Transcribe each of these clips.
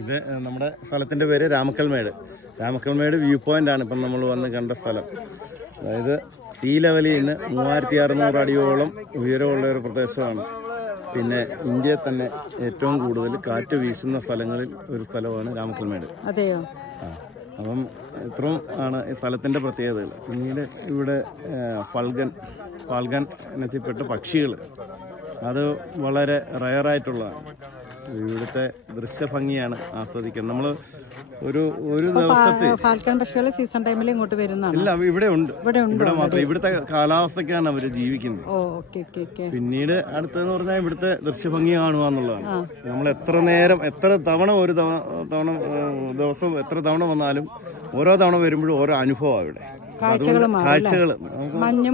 ഇത് നമ്മുടെ സ്ഥലത്തിൻ്റെ പേര് രാമക്കൽമേട്. രാമക്കൽമേട് വ്യൂ പോയിന്റ് ആണ് ഇപ്പം നമ്മൾ വന്ന് കണ്ട സ്ഥലം. അതായത് സീ ലെവലിൽ നിന്ന് 3600 അടിയോളം ഉയരമുള്ള ഒരു പ്രദേശമാണ്. പിന്നെ ഇന്ത്യയിൽ തന്നെ ഏറ്റവും കൂടുതൽ കാറ്റ് വീശുന്ന സ്ഥലങ്ങളിൽ ഒരു സ്ഥലമാണ് രാമക്കൽമേട്. അതെയോ? അപ്പം ഇത്രയും ആണ് ഈ സ്ഥലത്തിൻ്റെ പ്രത്യേകതകൾ. പിന്നീട് ഇവിടെ ഫാൽഗൻ ഇനത്തിൽപ്പെട്ട പക്ഷികൾ അത് വളരെ റയറായിട്ടുള്ളതാണ്. ഇവിടുത്തെ ദൃശ്യഭംഗിയാണ് ആസ്വദിക്കുന്നത്. നമ്മൾ ഒരു ദിവസത്തെ ഫാൽക്കൺ പക്ഷികൾ സീസൺ ടൈമിൽ ഇങ്ങോട്ട് വരുന്നതാണ്. ഇല്ല, ഇവിടെ ഉണ്ട്. ഇവിടെ മാത്രം ഇവിടുത്തെ കാലാവസ്ഥക്കാണ് അവർ ജീവിക്കുന്നത്. പിന്നീട് അടുത്തെന്ന് പറഞ്ഞാൽ ഇവിടുത്തെ ദൃശ്യഭംഗി കാണുക എന്നുള്ളതാണ്. നമ്മൾ എത്ര തവണ ദിവസം എത്ര തവണ വന്നാലും ഓരോ തവണ വരുമ്പോഴും ഓരോ അനുഭവമാണ് ഇവിടെ. കാഴ്ചകൾ മഞ്ഞ്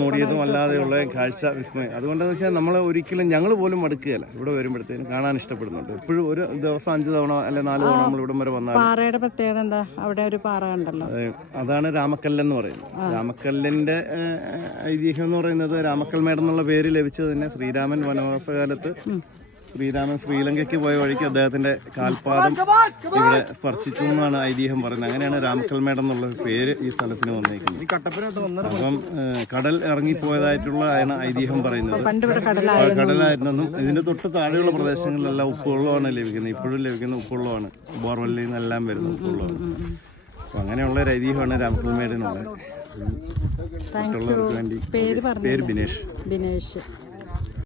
മൂടിയതും അല്ലാതെയുള്ള കാഴ്ച വിസ്മയം. അതുകൊണ്ടെന്ന് വെച്ചാൽ നമ്മൾ ഒരിക്കലും ഞങ്ങൾ പോലും മടുക്കുകയല്ല. ഇവിടെ വരുമ്പോഴത്തേനും കാണാൻ ഇഷ്ടപ്പെടുന്നുണ്ട്. എപ്പോഴും ഒരു ദിവസം 5 തവണ അല്ലെ 4 തവണ നമ്മൾ ഇവിടം വരെ വന്നാൽ. പാറയുടെ പ്രത്യേകത എന്താ? അവിടെ ഒരു പാറ കണ്ടല്ലോ, അതാണ് രാമക്കല്ലെന്ന് പറയുന്നത്. രാമക്കല്ലിന്റെ ഐതിഹ്യം എന്ന് പറയുന്നത് രാമക്കൽമേട് എന്നുള്ള പേര് ലഭിച്ചത് തന്നെ ശ്രീരാമൻ വനവാസകാലത്ത് ശ്രീരാമൻ ശ്രീലങ്കയ്ക്ക് പോയ വഴിക്ക് അദ്ദേഹത്തിന്റെ കാൽപാദം ഇവിടെ സ്പർശിച്ചു എന്നാണ് ഐതിഹ്യം പറയുന്നത്. അങ്ങനെയാണ് രാമക്കൽമേട് എന്നുള്ള പേര് ഈ സ്ഥലത്തിന് വന്നിരിക്കുന്നത്. അപ്പം കടൽ ഇറങ്ങിപ്പോയതായിട്ടുള്ള ആണ് ഐതിഹ്യം പറയുന്നത്. കടലായിരുന്നെന്നും ഇതിന്റെ തൊട്ട് താഴെയുള്ള പ്രദേശങ്ങളിലെല്ലാം ഉപ്പുവെള്ളമാണ് ലഭിക്കുന്നത്. ഇപ്പോഴും ലഭിക്കുന്ന ഉപ്പുവെള്ളമാണ്. ബോർവെല്ലിൽ നിന്നെല്ലാം വരുന്ന ഉപ്പുവെള്ളമാണ്. അപ്പം അങ്ങനെയുള്ള ഒരു ഐതിഹ്യമാണ് രാമക്കൽമേടിനുള്ളത്. മറ്റുള്ളവർക്ക് വേണ്ടി പേര് ബിനേഷ്.